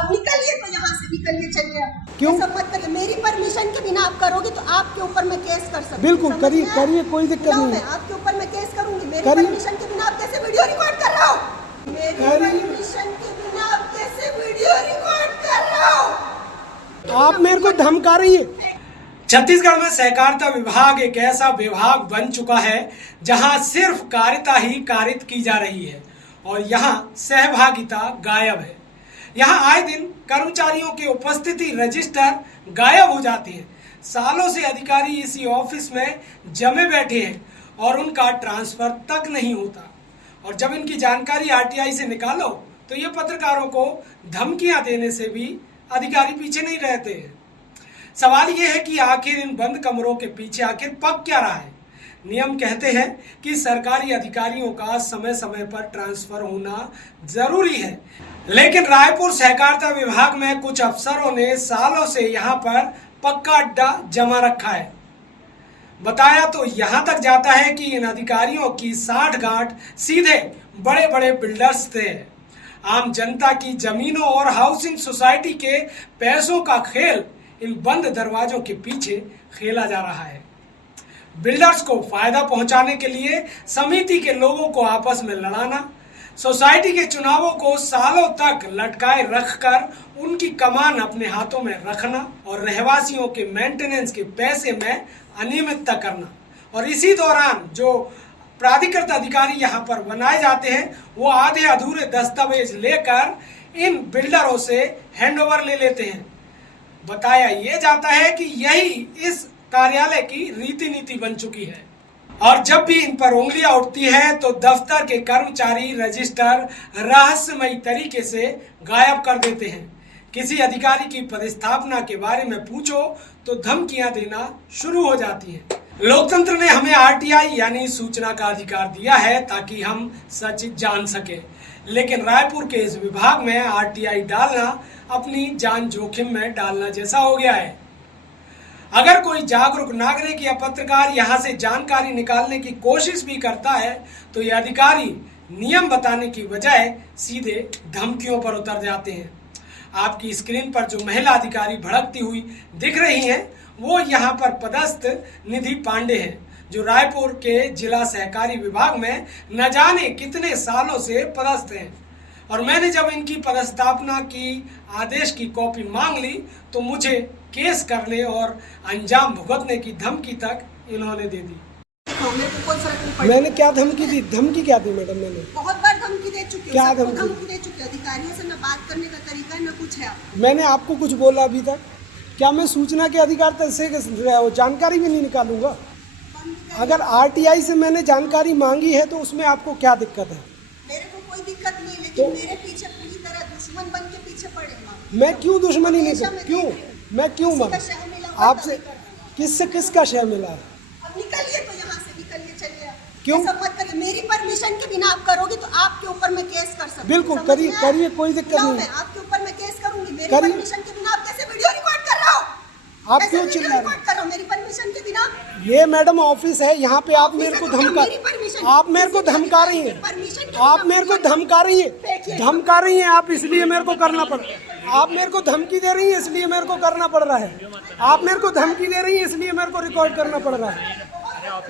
अब निकलिए तो यहाँ से निकलिए, चलिए। क्यों? ऐसा मत करिए, मेरी परमिशन के बिना आप करोगे तो आपके ऊपर मैं केस कर सकती हूँ। बिल्कुल करिए करिए, कोई दिक्कत नहीं है। आपके ऊपर मैं केस करूंगी। मेरी करिए। परमिशन के बिना आप कैसे वीडियो रिकॉर्ड कर रहे हो? मेरी परमिशन के बिना आप कैसे वीडियो रिकॉर्ड कर रहे हो? आप मेरे को धमका रही है। छत्तीसगढ़ में सहकारिता विभाग एक ऐसा विभाग बन चुका है जहां सिर्फ कारिता ही कारित की जा रही है और यहां सहभागिता गायब है। यहां आए दिन कर्मचारियों की उपस्थिति रजिस्टर गायब हो जाती है। सालों से अधिकारी इसी ऑफिस में जमे बैठे हैं और उनका ट्रांसफर तक नहीं होता। और जब इनकी जानकारी आरटीआई से निकालो तो ये पत्रकारों को धमकियां देने से भी अधिकारी पीछे नहीं रहते हैं। सवाल ये है कि आखिर इन बंद कमरों के पीछे आखिर पक क्या रहा है। नियम कहते हैं कि सरकारी अधिकारियों का समय समय पर ट्रांसफर होना जरूरी है, लेकिन रायपुर सहकारिता विभाग में कुछ अफसरों ने सालों से यहाँ पर पक्का अड्डा जमा रखा है। बताया तो यहाँ तक जाता है कि इन अधिकारियों की साठगांठ सीधे बड़े बड़े बिल्डर्स थे। आम जनता की जमीनों और हाउसिंग सोसाइटी के पैसों का खेल इन बंद दरवाजों के पीछे खेला जा रहा है। बिल्डर्स को फायदा पहुंचाने के लिए समिति के लोगों को आपस में लड़ाना, सोसाइटी के चुनावों को सालों तक लटकाए रखकर उनकी कमान अपने हाथों में रखना और रहवासियों के मेंटेनेंस के पैसे में अनियमितता करना। और इसी दौरान जो प्राधिकृत अधिकारी यहाँ पर बनाए जाते हैं वो आधे अधूरे दस्तावेज लेकर इन बिल्डरों से हैंडओवर ले लेते हैं। बताया ये जाता है कि यही इस कार्यालय की रीति नीति बन चुकी है और जब भी इन पर उंगलियां उठती हैं तो दफ्तर के कर्मचारी रजिस्टर रहस्यमयी तरीके से गायब कर देते हैं। किसी अधिकारी की पदस्थापना के बारे में पूछो तो धमकियां देना शुरू हो जाती हैं। लोकतंत्र ने हमें आरटीआई यानी सूचना का अधिकार दिया है ताकि हम सच जान सके, लेकिन रायपुर के इस विभाग में आरटीआई डालना अपनी जान जोखिम में डालना जैसा हो गया है। अगर कोई जागरूक नागरिक या पत्रकार यहाँ से जानकारी निकालने की कोशिश भी करता है तो ये अधिकारी नियम बताने की बजाय सीधे धमकियों पर उतर जाते हैं। आपकी स्क्रीन पर जो महिला अधिकारी भड़कती हुई दिख रही हैं वो यहाँ पर पदस्थ निधि पांडे हैं, जो रायपुर के जिला सहकारी विभाग में न जाने कितने सालों से पदस्थ हैं। और मैंने जब इनकी पदस्थापना की आदेश की कॉपी मांग ली तो मुझे केस करने और अंजाम भुगतने की धमकी तक इन्होंने दे दी। मैंने क्या धमकी दी? धमकी क्या दी मैडम? मैंने बहुत बार धमकी दे चुकी हूँ। क्या धमकी दे चुकी? अधिकारियों से न बात करने का तरीका न कुछ है। मैंने आपको कुछ बोला अभी तक? क्या मैं सूचना के अधिकार से जानकारी भी नहीं निकालूंगा? अगर आरटीआई से मैंने जानकारी मांगी है तो उसमें आपको क्या दिक्कत है? मेरे को कोई दिक्कत नहीं, लेकिन तो, मेरे पीछे पूरी तरह दुश्मन बन के पीछे पड़े। मैं क्यों दुश्मनी नहीं करूँ? क्यों मैं क्यों आपसे? किससे किसका शय मिला है? अब निकलिए तो यहाँ से निकलिए, चलिए। क्यों? ऐसा मत करिए, मेरी परमिशन के बिना आप करोगे तो आपके ऊपर मैं केस कर सकती हूँ। बिल्कुल करिए करिए, कोई दिक्कत नहीं। आपके ऊपर मैं केस करूंगी। मेरी परमिशन के बिना आप कैसे वीडियो रिकॉर्ड कर रहे हो? आप क्यों चिल्ला रहे हो? मेरी परमिशन के बिना? ये मैडम ऑफिस है, यहाँ पे आप मेरे को धमका रही हैं। आप मेरे को धमका रही हैं। धमका रही हैं आप, इसलिए मेरे को करना पड़। आप मेरे को धमकी दे रही हैं इसलिए मेरे को करना पड़ रहा है। आप मेरे को धमकी दे रही हैं इसलिए मेरे को रिकॉर्ड करना पड़ रहा है।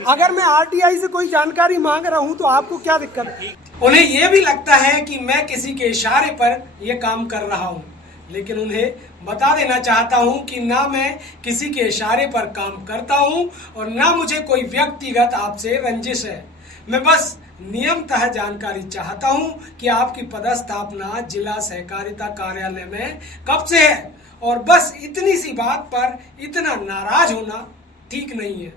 अगर मैं आरटीआई से कोई जानकारी मांग रहा हूँ तो आपको क्या दिक्कत है? उन्हें यह भी लगता है कि मैं किसी के इशारे पर यह काम कर रहा हूँ, लेकिन उन्हें बता देना चाहता हूं कि ना मैं किसी के इशारे पर काम करता हूं और ना मुझे कोई व्यक्तिगत आपसे रंजिश है। मैं बस नियमतः जानकारी चाहता हूं कि आपकी पदस्थापना जिला सहकारिता कार्यालय में कब से है, और बस इतनी सी बात पर इतना नाराज होना ठीक नहीं है।